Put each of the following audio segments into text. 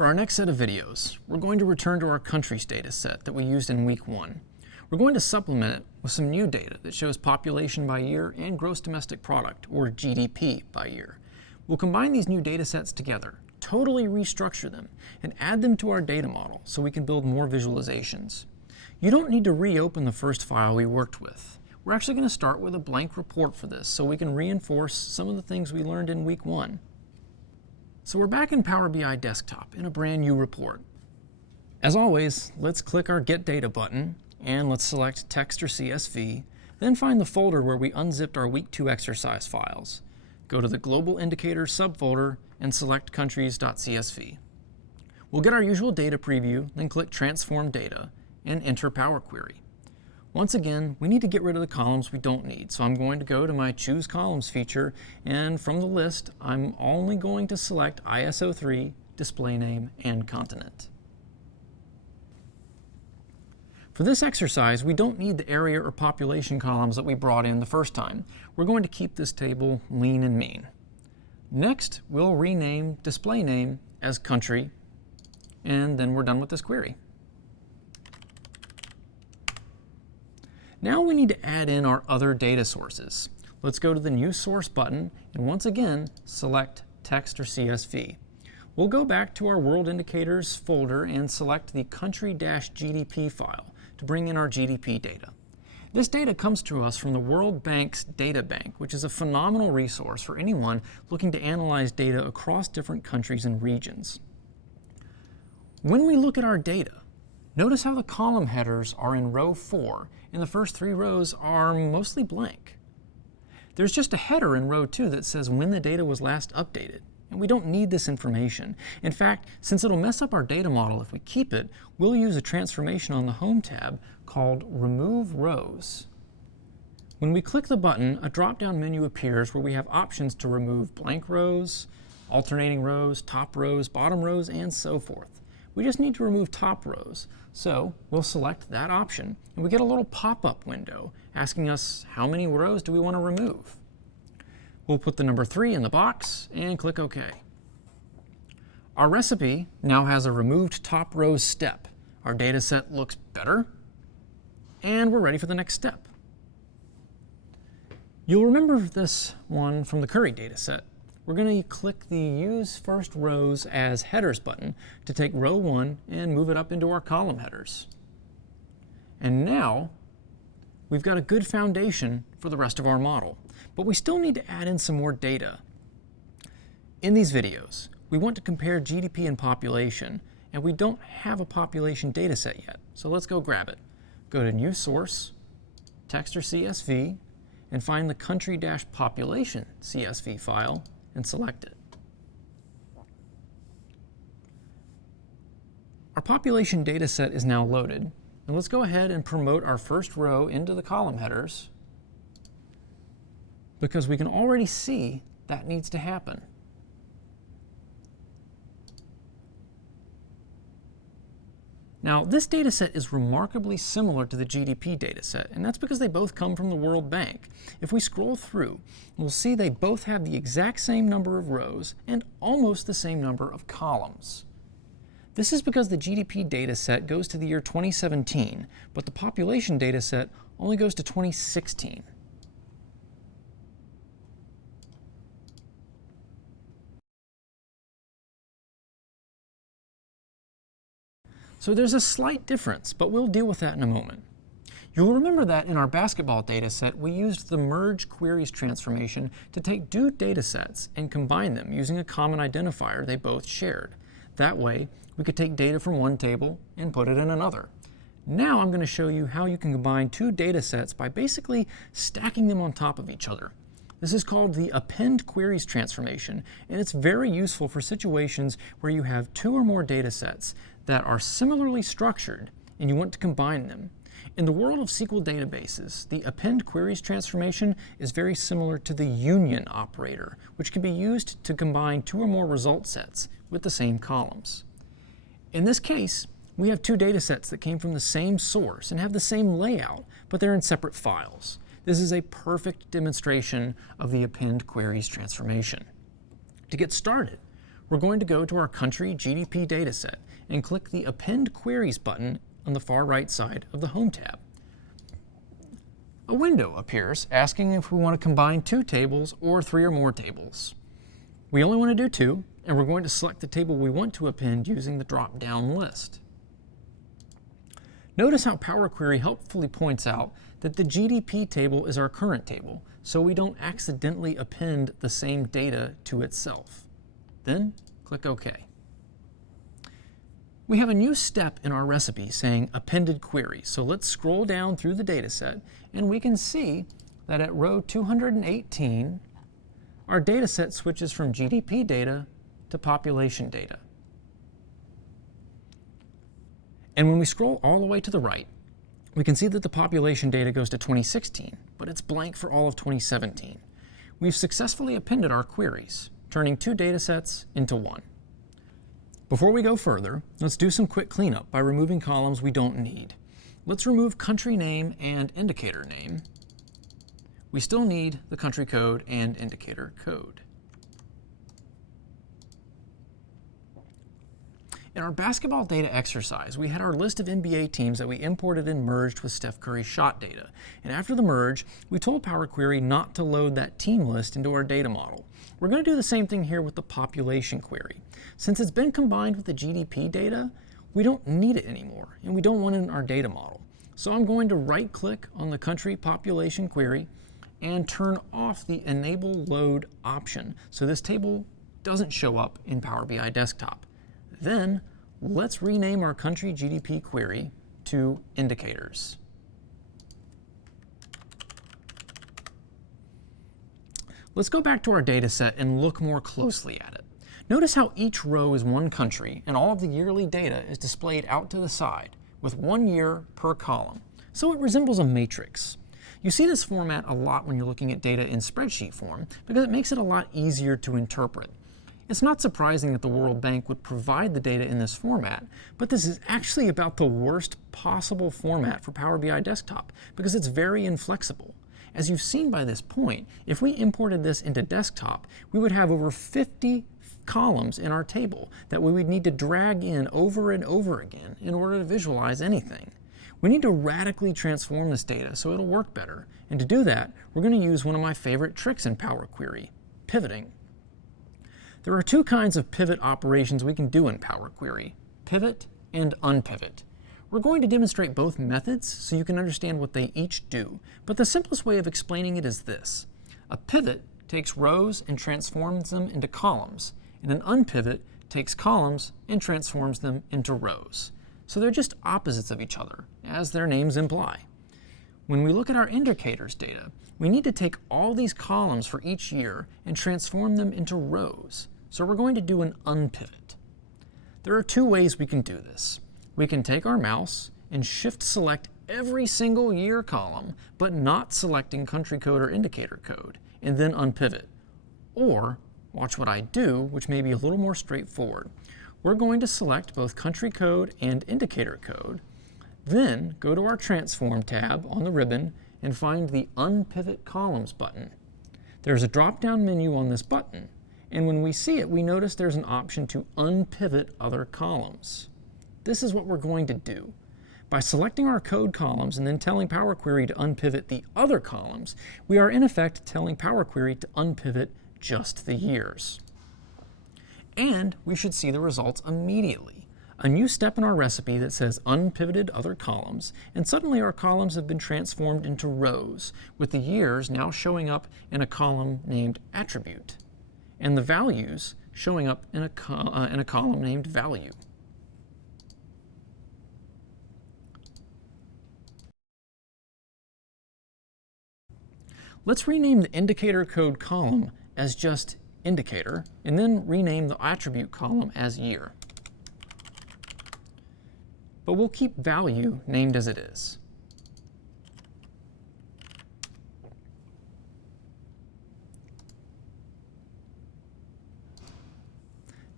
For our next set of videos, we're going to return to our countries data set that we used in week 1. We're going to supplement it with some new data that shows population by year and gross domestic product, or GDP, by year. We'll combine these new data sets together, totally restructure them, and add them to our data model so we can build more visualizations. You don't need to reopen the first file we worked with. We're actually going to start with a blank report for this so we can reinforce some of the things we learned in week 1. So we're back in Power BI Desktop in a brand new report. As always, let's click our Get Data button and let's select Text or CSV, then find the folder where we unzipped our week 2 exercise files. Go to the Global Indicators subfolder and select countries.csv. We'll get our usual data preview, then click Transform Data and enter Power Query. Once again, we need to get rid of the columns we don't need, so I'm going to go to my Choose Columns feature, and from the list, I'm only going to select ISO3, display name, and continent. For this exercise, we don't need the area or population columns that we brought in the first time. We're going to keep this table lean and mean. Next, we'll rename display name as country, and then we're done with this query. Now we need to add in our other data sources. Let's go to the New Source button and once again select Text or CSV. We'll go back to our World Indicators folder and select the country-GDP file to bring in our GDP data. This data comes to us from the World Bank's Data Bank, which is a phenomenal resource for anyone looking to analyze data across different countries and regions. When we look at our data, notice how the column headers are in row 4 and the first 3 rows are mostly blank. There's just a header in row 2 that says when the data was last updated, and we don't need this information. In fact, since it'll mess up our data model if we keep it, we'll use a transformation on the Home tab called Remove Rows. When we click the button, a drop-down menu appears where we have options to remove blank rows, alternating rows, top rows, bottom rows, and so forth. We just need to remove top rows. So we'll select that option, and we get a little pop-up window asking us how many rows do we want to remove. We'll put the number 3 in the box and click OK. Our recipe now has a removed top rows step. Our data set looks better, and we're ready for the next step. You'll remember this one from the Curry data set. We're going to click the Use First Rows as Headers button to take row 1 and move it up into our column headers. And now we've got a good foundation for the rest of our model, but we still need to add in some more data. In these videos, we want to compare GDP and population, and we don't have a population data set yet, so let's go grab it. Go to New Source, Text or CSV, and find the country-population CSV file and select it. Our population data set is now loaded, and let's go ahead and promote our first row into the column headers because we can already see that needs to happen. Now, this data set is remarkably similar to the GDP data set, and that's because they both come from the World Bank. If we scroll through, we'll see they both have the exact same number of rows and almost the same number of columns. This is because the GDP data set goes to the year 2017, but the population data set only goes to 2016. So there's a slight difference, but we'll deal with that in a moment. You'll remember that in our basketball data set, we used the Merge Queries transformation to take two data sets and combine them using a common identifier they both shared. That way, we could take data from one table and put it in another. Now I'm going to show you how you can combine two data sets by basically stacking them on top of each other. This is called the Append Queries transformation, and it's very useful for situations where you have two or more data sets that are similarly structured and you want to combine them. In the world of SQL databases, the Append Queries transformation is very similar to the union operator, which can be used to combine two or more result sets with the same columns. In this case, we have two data sets that came from the same source and have the same layout, but they're in separate files. This is a perfect demonstration of the Append Queries transformation. To get started, we're going to go to our country GDP dataset and click the Append Queries button on the far right side of the Home tab. A window appears asking if we want to combine 2 tables or 3 or more tables. We only want to do 2, and we're going to select the table we want to append using the drop-down list. Notice how Power Query helpfully points out that the GDP table is our current table, so we don't accidentally append the same data to itself. Then click OK. We have a new step in our recipe saying Appended Query, so let's scroll down through the dataset, and we can see that at row 218, our dataset switches from GDP data to population data. And when we scroll all the way to the right, we can see that the population data goes to 2016, but it's blank for all of 2017. We've successfully appended our queries, turning 2 datasets into 1. Before we go further, let's do some quick cleanup by removing columns we don't need. Let's remove country name and indicator name. We still need the country code and indicator code. In our basketball data exercise, we had our list of NBA teams that we imported and merged with Steph Curry's shot data. And after the merge, we told Power Query not to load that team list into our data model. We're going to do the same thing here with the population query. Since it's been combined with the GDP data, we don't need it anymore, and we don't want it in our data model. So I'm going to right-click on the country population query and turn off the Enable Load option, so this table doesn't show up in Power BI Desktop. Then, let's rename our country GDP query to Indicators. Let's go back to our data set and look more closely at it. Notice how each row is one country and all of the yearly data is displayed out to the side with 1 year per column. So it resembles a matrix. You see this format a lot when you're looking at data in spreadsheet form because it makes it a lot easier to interpret. It's not surprising that the World Bank would provide the data in this format, but this is actually about the worst possible format for Power BI Desktop because it's very inflexible. As you've seen by this point, if we imported this into Desktop, we would have over 50 columns in our table that we would need to drag in over and over again in order to visualize anything. We need to radically transform this data so it'll work better. And to do that, we're going to use one of my favorite tricks in Power Query, pivoting. There are 2 kinds of pivot operations we can do in Power Query, pivot and unpivot. We're going to demonstrate both methods so you can understand what they each do, but the simplest way of explaining it is this. A pivot takes rows and transforms them into columns, and an unpivot takes columns and transforms them into rows. So they're just opposites of each other, as their names imply. When we look at our indicators data, we need to take all these columns for each year and transform them into rows. So we're going to do an unpivot. There are 2 ways we can do this. We can take our mouse and shift select every single year column, but not selecting country code or indicator code, and then unpivot. Or, watch what I do, which may be a little more straightforward. We're going to select both country code and indicator code, then go to our Transform tab on the ribbon and find the Unpivot Columns button. There's a drop-down menu on this button, and when we see it, we notice there's an option to unpivot other columns. This is what we're going to do. By selecting our code columns and then telling Power Query to unpivot the other columns, we are in effect telling Power Query to unpivot just the years. And we should see the results immediately. A new step in our recipe that says unpivoted other columns, and suddenly our columns have been transformed into rows, with the years now showing up in a column named Attribute, and the values showing up in a column named Value. Let's rename the indicator code column as just indicator, and then rename the attribute column as year. But we'll keep value named as it is.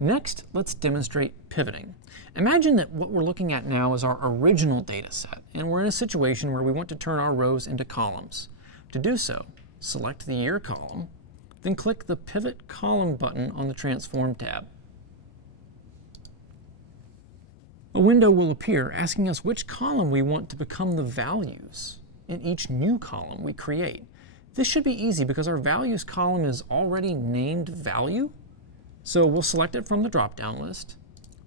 Next, let's demonstrate pivoting. Imagine that what we're looking at now is our original data set, and we're in a situation where we want to turn our rows into columns. To do so, select the year column, then click the Pivot Column button on the Transform tab. window will appear asking us which column we want to become the values in each new column we create. This should be easy because our values column is already named value. So we'll select it from the drop-down list,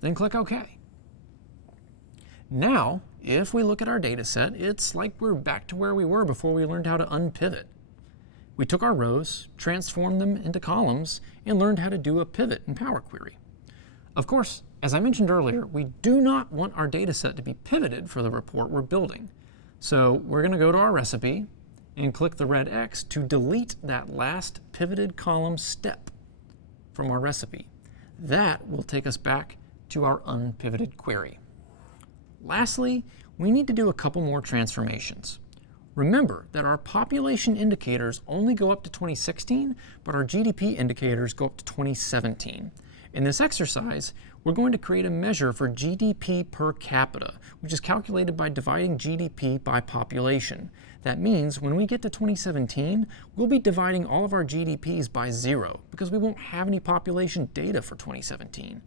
then click OK. Now, if we look at our data set, it's like we're back to where we were before we learned how to unpivot. We took our rows, transformed them into columns, and learned how to do a pivot in Power Query. Of course, as I mentioned earlier, we do not want our data set to be pivoted for the report we're building. So we're going to go to our recipe and click the red X to delete that last pivoted column step from our recipe. That will take us back to our unpivoted query. Lastly, we need to do a couple more transformations. Remember that our population indicators only go up to 2016, but our GDP indicators go up to 2017. In this exercise, we're going to create a measure for GDP per capita, which is calculated by dividing GDP by population. That means when we get to 2017, we'll be dividing all of our GDPs by 0 because we won't have any population data for 2017.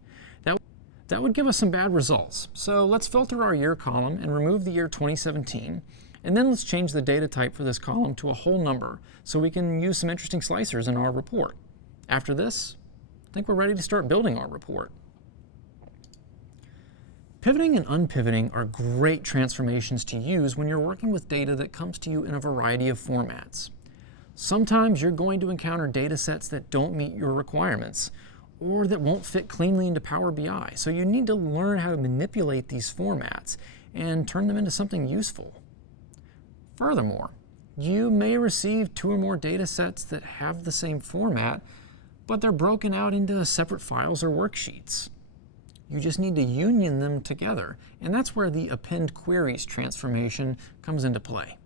That would give us some bad results. So let's filter our year column and remove the year 2017. And then let's change the data type for this column to a whole number so we can use some interesting slicers in our report. After this, I think we're ready to start building our report. Pivoting and unpivoting are great transformations to use when you're working with data that comes to you in a variety of formats. Sometimes you're going to encounter data sets that don't meet your requirements or that won't fit cleanly into Power BI. So you need to learn how to manipulate these formats and turn them into something useful. Furthermore, you may receive 2 or more data sets that have the same format, but they're broken out into separate files or worksheets. You just need to union them together, and that's where the append queries transformation comes into play.